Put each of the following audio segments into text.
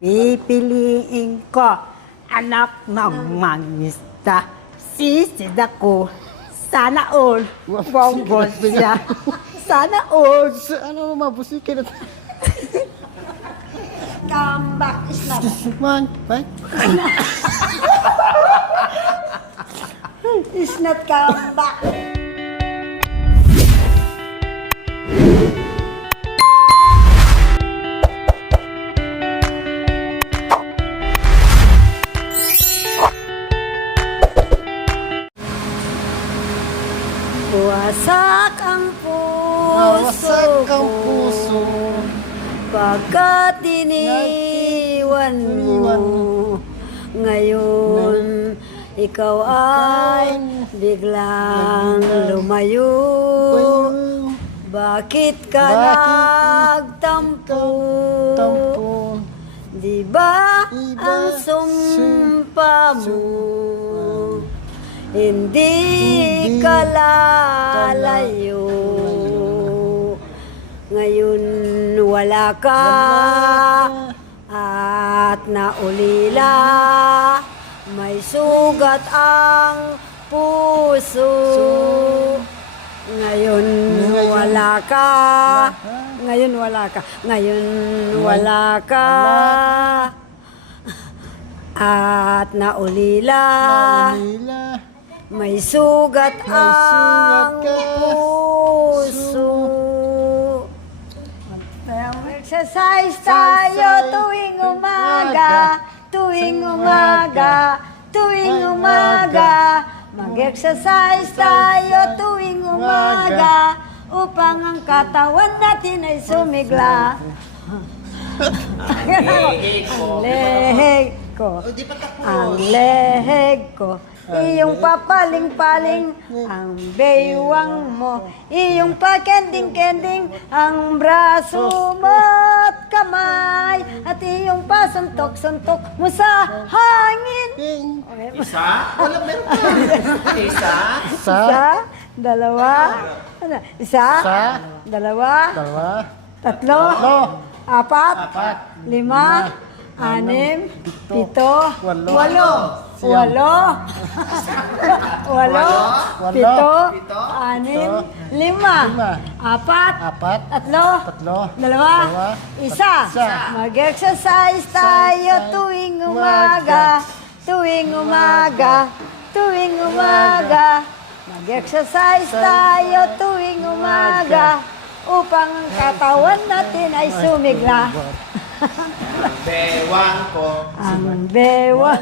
Pipiliin ko anak ng mangista. Sisid ako. Sana all. Bongbong siya. Sana all. Ano mabusikin at Comeback is not. man, right? It's not comeback. Wasak ang Wasak ang puso puso. pagkat iniwan mo. Ngayon, ikaw ay biglang lumayo. Bakit ka nagtampo? Di ba ang sumpa mo? Hindi ka lalayo. Ngayon wala ka at naulila. May sugat ang puso. Ngayon wala ka. Ngayon wala ka. Ngayon wala ka. At naulila. May sugat ang puso. Exercise tayo tuwing umaga, tuwing umaga, tuwing umaga. Mag-exercise tayo tuwing umaga upang ang katawan natin ay sumigla. Ang leheg ko, ang leheg ko. Iyong papaling-paling ang baywang mo. Iyong pakending-kending ang braso mo at kamay. At iyong pasuntok-suntok mo sa hangin. Isa? Wala meron pa. Isa? Isa, dalawa, isa, dalawa, tatlo, apat, lima, anim, pito, walo. Walo, pito, anim, lima, apat, tatlo, dalawa, isa. Mag-exercise tayo tuwing umaga, tuwing umaga, tuwing umaga. Mag-exercise tayo tuwing umaga upang ang katawan natin ay sumigla. Bewang ko. Ang bewa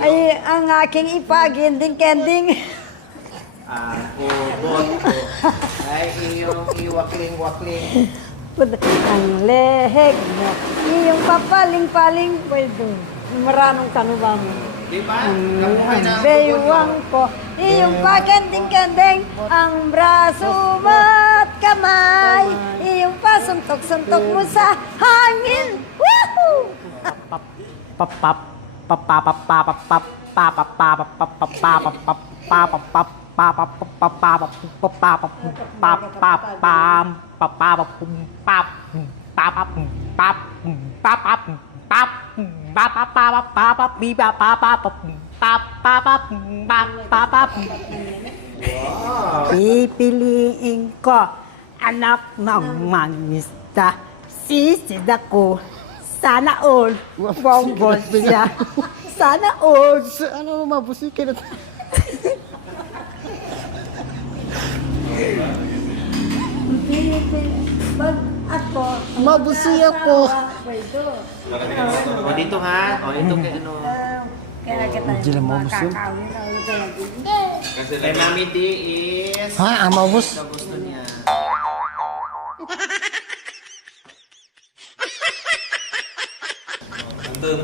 ay ang aking ipaginding-kending. Ang ubot ko. Ay iyong iwakling-wakling. Ang leheg mo, iyong papaling-paling, pwede. Maraming kanuba mo. Di ba? Ang bewang ko, iyong pakending-kending, ang braso mo at kamay, iyong pasuntok-suntok mo sa hangin. Woohoo! Pipiliin ko anak ng mangista. Sisid ako. Sana all. Bongbong siya. Sana all. Ano mabusikin at Pag ako, mabusi ako. O dito ha. O ito kay ano. Kaya kita Hindi na maubos yun. Kay Mami D is... Ha, ang maubos? Ito gusto niya. Andun.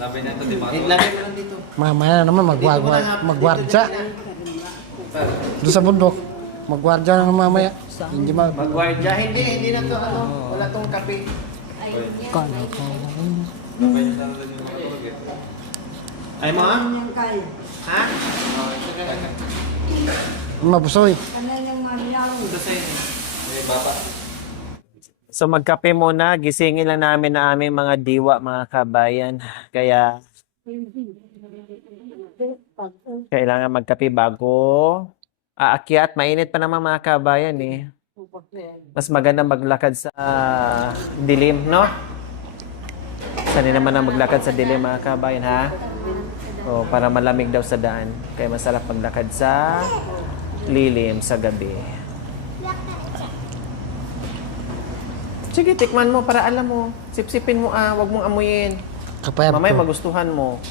Labi na ito, di ba? Lagay mo lang dito. Mamaya na naman magwardya. Doon sa bundok. Magwardya na naman mamaya. Hindi Magwardya. Hindi na to ano. Wala tong kape. Ay mo ha? Ha? O, ito kaya. mabusoy. Ano yung mamiyaw? Ito sa inyo. May baba. So magkape muna, gisingin lang namin na aming mga diwa, mga kabayan. Kaya kailangan magkape bago aakyat. Mainit pa naman mga kabayan eh. Mas maganda maglakad sa dilim, no? Sanay naman ang maglakad sa dilim mga kabayan, ha? O, para malamig daw sa daan. Kaya masarap maglakad sa lilim sa gabi. Sige, tikman mo para alam mo. Sipsipin mo wag mong amuyin. Kapayap Mamaya to. magustuhan mo.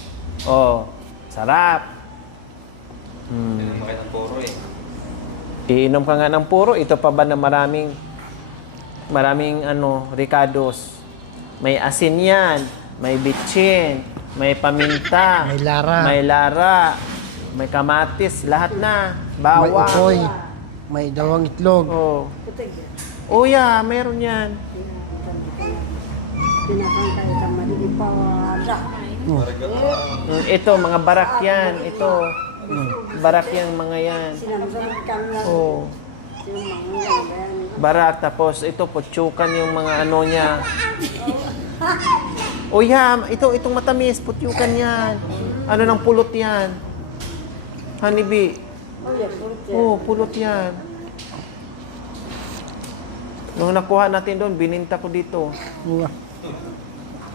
Oh, sarap. Hindi mo kayo ng puro eh. Iinom ka nga ng puro. Ito pa ba na maraming ricados. May asin yan, may bitchin, may paminta, May lara. may lara, may kamatis, lahat na. May Bawang. ukoy. May dalawang itlog. Oh. Oh yeah, meron yan. Pinakangkay ka malilipawala. Ito, mga barak yan. Ito. Barak yan, mga yan. Sinamsamit kang lang. Oh. Sinamang Barak, tapos ito, putyukan yung mga ano niya. Oh yeah, itong matamis, putyukan yan. Ano ng pulot yan? Honeybee. Oh, yeah, purte. Oh, pulot yan. Nung nakuha natin doon, bininta ko dito. Uwa.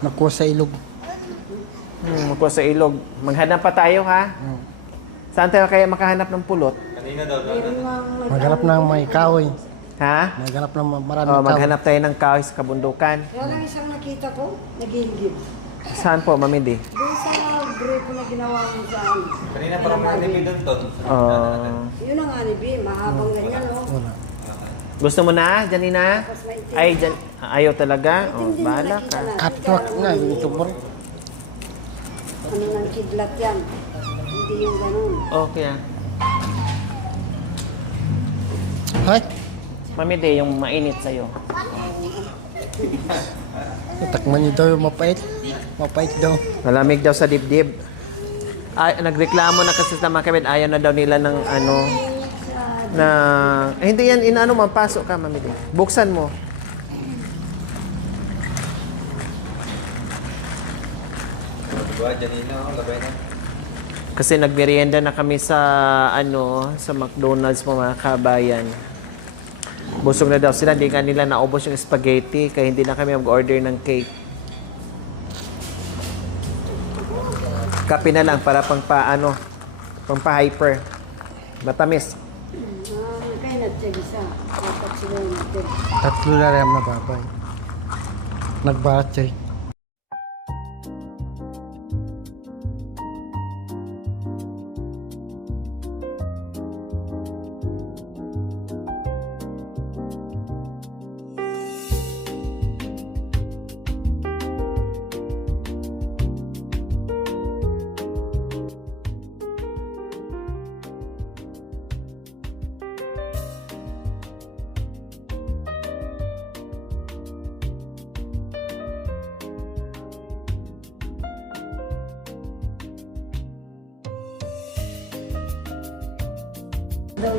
Nakuha sa ilog. Makuha sa ilog. Maghanap pa tayo, ha? Saan tayo kaya makahanap ng pulot? Kanina daw. Maghanap ng may kahoy. Ha? Maghanap ng maraming Oh, kahoy. maghanap tayo ng kahoy sa kabundukan. Kaya lang isang nakita ko, nagigib. Saan po, Mamidi? Doon sa grupo na ginawa mo sa amin. Kanina parang may nalipid doon to. Yun ang alibi, mahabang ganyan, no? Wala. Gusto mo na, Janina? Tapos maitim. Ay, ayaw talaga? Oh, Hindi mo bahala nakita ka. na. Katwak nga. Ito bro. Ano ng kidlat yan? Hindi yung ganun. Okay, ah. Hay. Mamidi, yung mainit sa'yo. Takman niyo daw yung mapait. Mapait daw. Malamig daw sa dibdib. Ay, nagreklamo na kasi sa mga kabit. Ayaw na daw nila ng ano, na... hindi yan, inaano, mapasok ka, Mamidi. Buksan mo. Diba, Janina, labay na. Kasi nagmerienda na kami sa sa McDonald's mga kabayan. Busog na daw sila, hindi nga nila naubos yung spaghetti kaya hindi na kami mag-order ng cake. Kape na lang para pampa-hyper. Matamis. Kaya nagsagisa. Dapat sila natin. Tatlo na rin na babay. Nagbarat siya.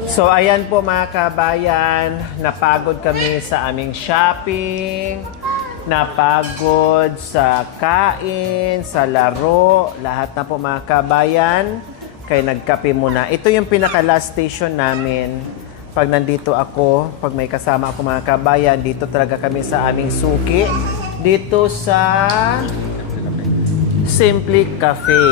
So ayan po mga kabayan, napagod kami sa aming shopping, napagod sa kain, sa laro, lahat na po mga kabayan, kaya nagkape muna. Ito yung pinaka last station namin. Pag nandito ako, pag may kasama ako mga kabayan, dito talaga kami sa aming suki. Dito sa Simply Cafe.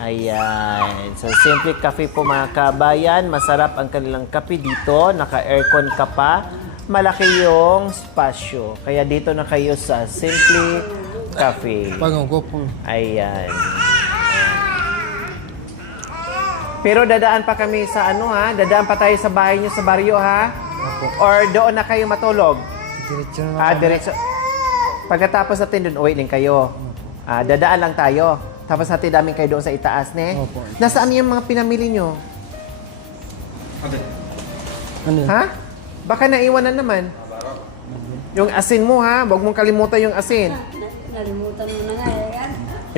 Ayan. So, Simply Cafe po mga kabayan. Masarap ang kanilang kape dito. Naka-aircon ka pa. Malaki yung spasyo. Kaya dito na kayo sa Simply Cafe. Pangugupong. Ayan. Pero dadaan pa kami sa dadaan pa tayo sa bahay nyo sa baryo, ha? Or doon na kayo matulog? Diretso na lang. Diretso. Pagkatapos natin doon, uwi din kayo. Dadaan lang tayo. Tapos natin daming kayo doon sa itaas, ne? Opo. Nasaan yung mga pinamili nyo? Ano yun? Ha? Baka naiwan na naman. Yung asin mo, ha? Huwag mong kalimutan yung asin. Nalimutan mo na nga, yan.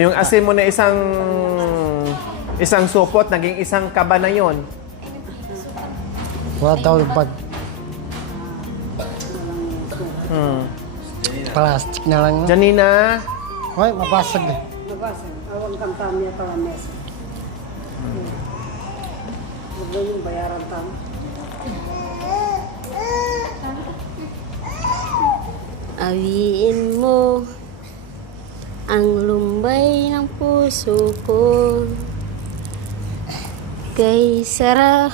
Yung asin mo na isang supot, naging isang kaba na yon. Wala daw yung pag... Plastic na lang. No? Janina, Hoy, mabasag eh. Nabasa. Awang kanta niya para mesa. Huwag na yung bayaran tama. Awiin mo ang lumbay ng puso ko. Kay sarap.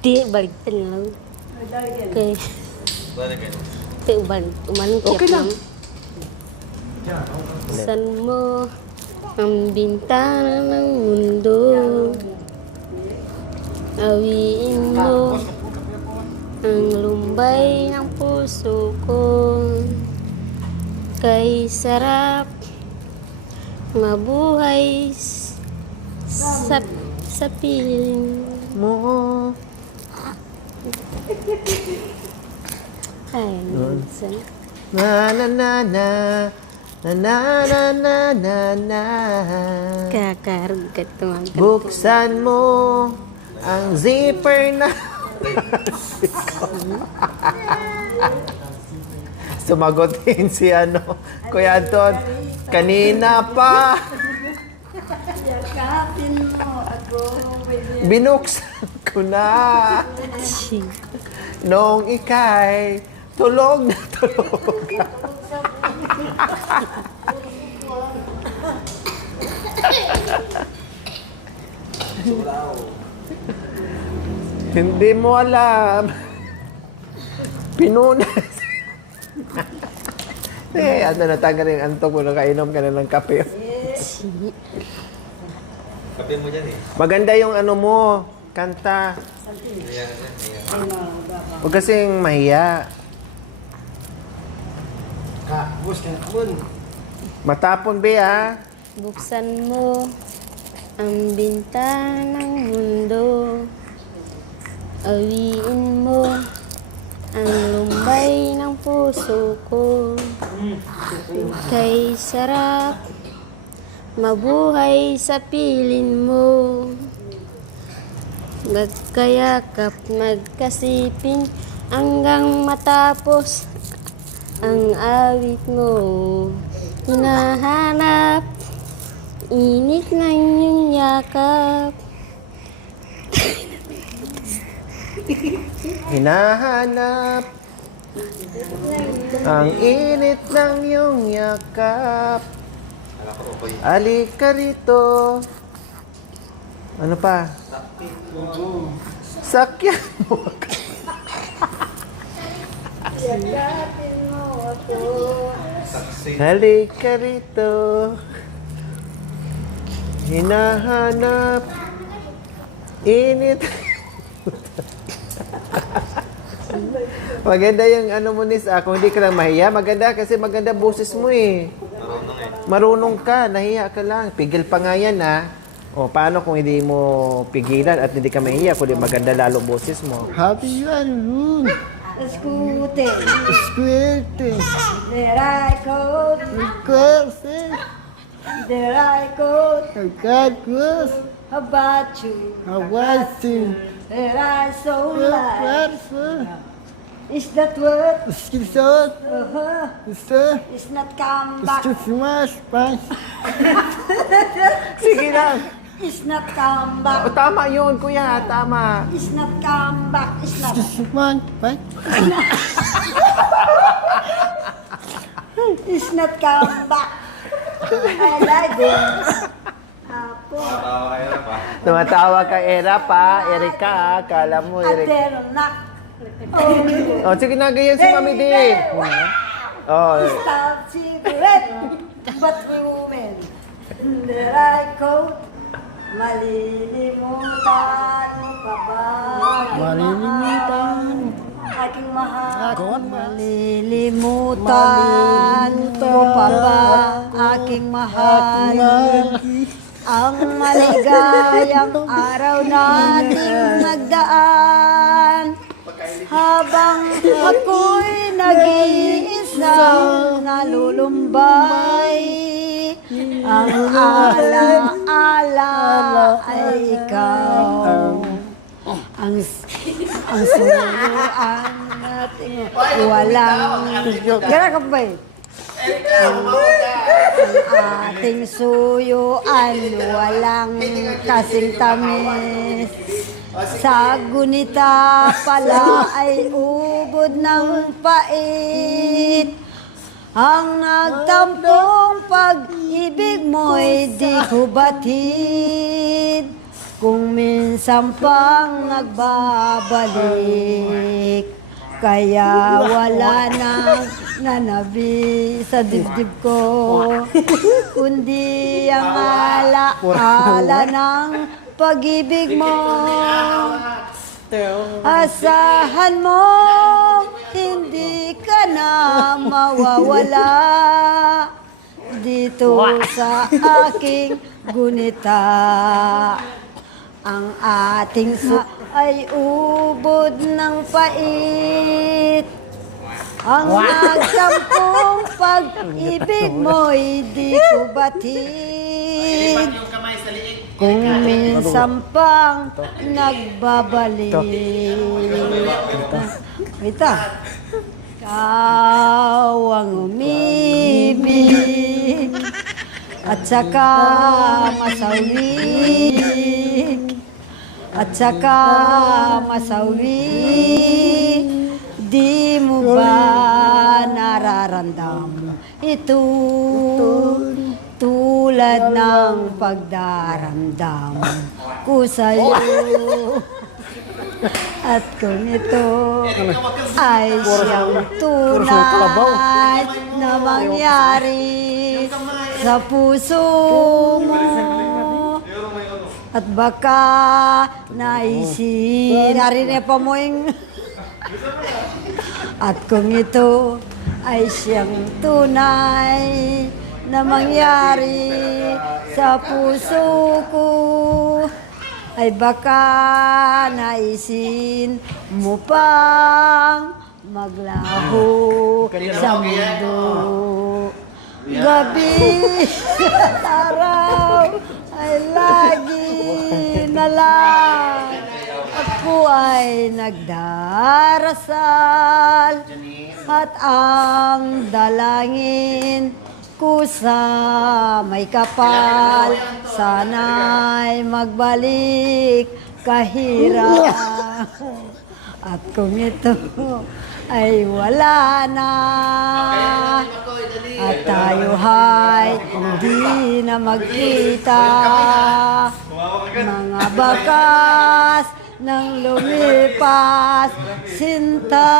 Di, baligtan lang. Kay, di, umaling Okay lang. Buksan mo ang bintana ng mundo. Awiin mo ang lumbay ng puso ko. Kay sarap mabuhay sa piling mo. ay minsan. Na na na na na na na na na na. Kakarugat tumagal. Buksan mo ang zipper na. Sumagot din si Kuya Anton. Kanina pa. Yakapin mo ako. Binuksan ko na. Nung ika'y tulog na tulog. Hindi mo alam. Pinunas. Natanggal yung antok mo. Nakainom ka na ng kape. Kape mo dyan eh. Maganda yung mo, kanta. Huwag kasing mahiya. Bus ka na. Matapon, be, ha? Buksan mo ang bintana ng mundo. Awiin mo ang lumbay ng puso ko. Kay sarap mabuhay sa piling mo. Magkayakap, magkasipin hanggang matapos ang awit mo. Hinahanap init ng iyong yakap. Hinahanap ang init ng iyong yakap. Alika rito. Ano pa? Sakyan mo. Yakapin mo ako. Halika rito. Hinahanap init. Maganda yung mo, Nis. Kung hindi ka lang mahiya, maganda kasi maganda boses mo eh. Marunong ka, nahiya ka lang. Pigil pa nga yan, ha? O, paano kung hindi mo pigilan at hindi ka mahiya, kundi maganda lalo boses mo? Happy Halloween. Escute. Squirte. There I go. Requested. There I go. God was. About you. I was to. There I so like. Grateful. Is that what? Skilsot. Sir. It's not come It's back. too much. Bye. Sige lang. It's not come back. O, tama yun, kuya. Tama. It's not come back. It's not. Too much. Bye. It's not come back. I like it. Apo. Tawa kayo na pa. Tumatawa ka, Era pa. Erika, ha? Kala mo, Erika. Ateronak. O, sige na, ganyan si Mami D. Oh, Stop cigarette. But we women. There I go. Malilimutan mo pa ba? Malilimutan. Aking mahal. Ako. Malilimutan mo pa ba? Aking mahal. Ang maligayang araw nating nagdaan. Habang ako'y nag-iisang nalulumbay, ang ala-ala ay ikaw. ang suluan natin walang gara ka ba eh? Ang ating suyuan walang kasing tamis. Sa gunita pala ay ubod ng pait. Ang nagtampong pag-ibig mo'y di ko batid. Kung minsan pang nagbabalik, kaya wala nang nanabi sa dibdib ko, kundi ang alaala ng pag-ibig mo. Asahan mo, hindi ka na mawawala dito sa aking gunita. Ang ating ay ubod ng pait. Ang nagtampong pag-ibig mo'y di ko batid. Kung minsan pang nagbabalik. Ito. Ikaw ang umibig at saka masawig. At saka masawi, di mo ba nararamdam ito tulad ng pagdaramdam ko sa'yo. At kung ito ay siyang tunay na mangyari sa puso mo, at baka naisin, narinig pa mo yung... At kung ito ay siyang tunay na mangyari sa puso ko, ay baka naisin mo pang maglaho sa mundo. Gabi at araw ay lagi na lang ako ay nagdarasal at ang dalangin ko sa may kapal sana'y magbalik kahirap. At kung ito ay wala na at tayo ay hindi na magkita, mga bakas nang lumipas sinta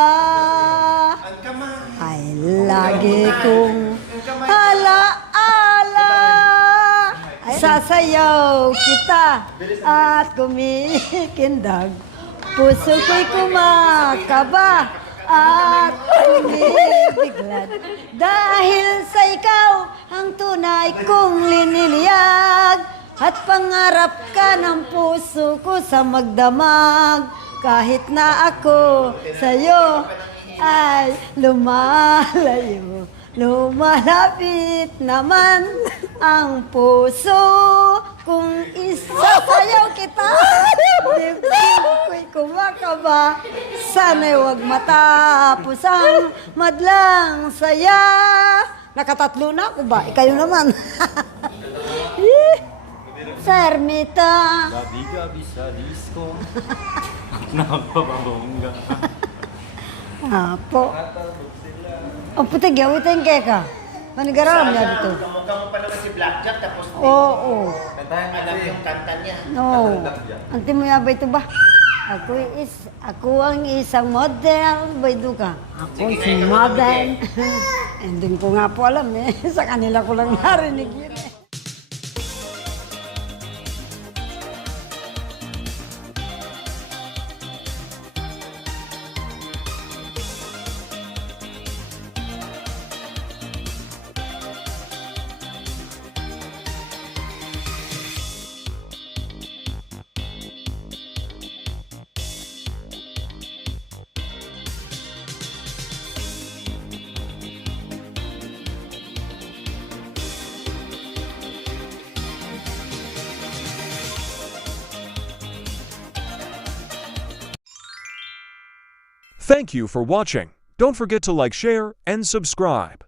ay lagi kong alaala. Ay sasayaw kita at kumikindag, puso ko'y kumakaba at umibiglad dahil sa ikaw ang tunay kong liniliyag at pangarap ka ng puso ko sa magdamag. Kahit na ako sa'yo ay lumalayo, lumalapit naman ang puso kung isasayaw kita. Dibdib ko'y kumakaba, sana'y huwag matapos ang madlang saya. Nakatatlo na ako ba? Ikayo naman. Sarmita. Gabi-gabi sa disco. Napababongga. Apo. Ang puti, gawitin kaya ka. Manigararam niya dito. Kamukha mo pa naman si Blackjack tapos Oo. alam yung kanta niya. No. Anti mo yabay ito ba? Ako ang isang model. Baydo ka. Ako si model. Hindi ko nga po alam eh. Sa kanila ko lang narinig yun eh. Thank you for watching. Don't forget to like, share, and subscribe.